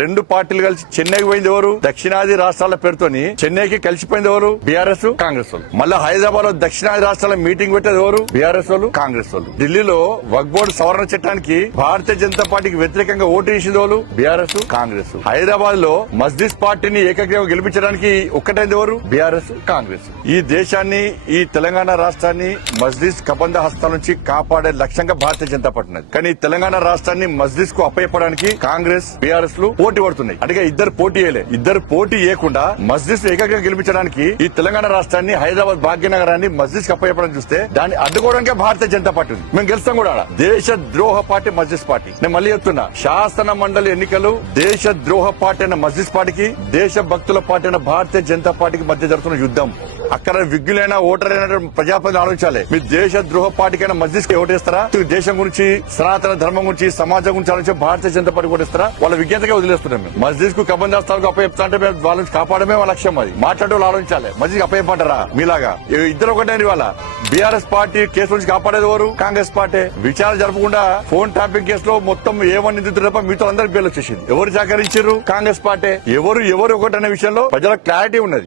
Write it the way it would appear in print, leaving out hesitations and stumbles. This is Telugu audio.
రెండు పార్టీలు కలిసి చెన్నైకి పోయింది ఎవరు? దక్షిణాది రాష్ట్రాల పేరుతోని చెన్నైకి కలిసిపోయింది ఎవరు? బీఆర్ఎస్ కాంగ్రెస్ వాళ్ళు. మళ్ళీ హైదరాబాద్ లో దక్షిణాది రాష్ట్రాల మీటింగ్ పెట్టేది ఎవరు? బీఆర్ఎస్ వాళ్ళు కాంగ్రెస్ వాళ్ళు. ఢిల్లీలో వక్ఫ్ బోర్డు సవరణ చట్టానికి భారతీయ జనతా పార్టీకి వ్యతిరేకంగా ఓటు వేసింది వాళ్ళు? బీఆర్ఎస్ కాంగ్రెస్. హైదరాబాద్ లో మస్జిద్ పార్టీని ఏకగ్రీవంగా గెలిపించడానికి ఒక్కటైంది ఎవరు? బీఆర్ఎస్ కాంగ్రెస్. ఈ దేశాన్ని, ఈ తెలంగాణ రాష్ట్రాన్ని మస్జిద్ కబంధ హస్తాల నుంచి కాపాడే లక్ష్యంగా భారతీయ జనతా పార్టీ ఉన్నది. కానీ తెలంగాణ రాష్ట్రాన్ని మస్జిద్ కు అప్పయ్యపడానికి కాంగ్రెస్, బీఆర్ఎస్ లు పోటీ పడుతున్నాయి. అంటే ఇద్దరు పోటీ చేయకుండా మస్జిద్ ఏకగ్రీవంగా గెలిపించడానికి ఈ తెలంగాణ రాష్ట్రాన్ని, హైదరాబాద్ భాగ్యనగరాన్ని మస్జిద్ కు అప్పయ్యపడం చూస్తే దాన్ని అడ్డుకోవడానికే భారతీయ జనతా పార్టీ ఉంది. మేము గెలుస్తాం కూడా. దేశ ద్రోహ పార్టీ మస్జిద్ పార్టీ. నేను మళ్ళీ చెప్తున్నా, శాసన మండలి ఎన్నికలు దేశ ద్రోహ పార్టీ అయిన మస్జిద్ పార్టీకి, దేశ భక్తుల పార్టీ అయిన భారతీయ జనతా పార్టీకి మధ్య జరుగుతున్న యుద్ధం. అక్కడ విగ్గులైనా ఓటరైనా ప్రజాప్రతినిధులు ఆలోచించాలి. మీ దేశ ద్రోహ పార్టీకైనా మస్జిద్ కి ఓటేస్తారా? దేశం గురించి, సనాతన ధర్మం గురించి, సమాజం గురించి ఆలోచించి భారతీయ జనతా పార్టీ ఓటేస్తారా? వాళ్ళ విజ్ఞతగా వదిలేస్తున్నాం. మేము మస్జిద్ కు కబంధాస్తాలకు అప్పచెప్తా అంటే వాళ్ళ నుంచి కాపాడమే వాళ్ళ లక్ష్యం. అది మాట్లాడే వాళ్ళు ఆలోచించాలి. మస్జిద్ అప్పచెప్పంటారా? మీలాగా ఇద్దరు ఒకటే. వాళ్ళ బీఆర్ఎస్ పార్టీ కేసు నుంచి కాపాడేది ఎవరు? కాంగ్రెస్ పార్టీ. విచారణ జరపకుండా ఫోన్ ట్యాపింగ్ కేసులో మొత్తం ఏమని నిందితులు తప్ప మీతో అందరికి బెయిల్ వచ్చేసింది. ఎవరు సహకరించారు? కాంగ్రెస్ పార్టీ. ఎవరు ఒకటనే విషయంలో ప్రజలకు క్లారిటీ ఉన్నది.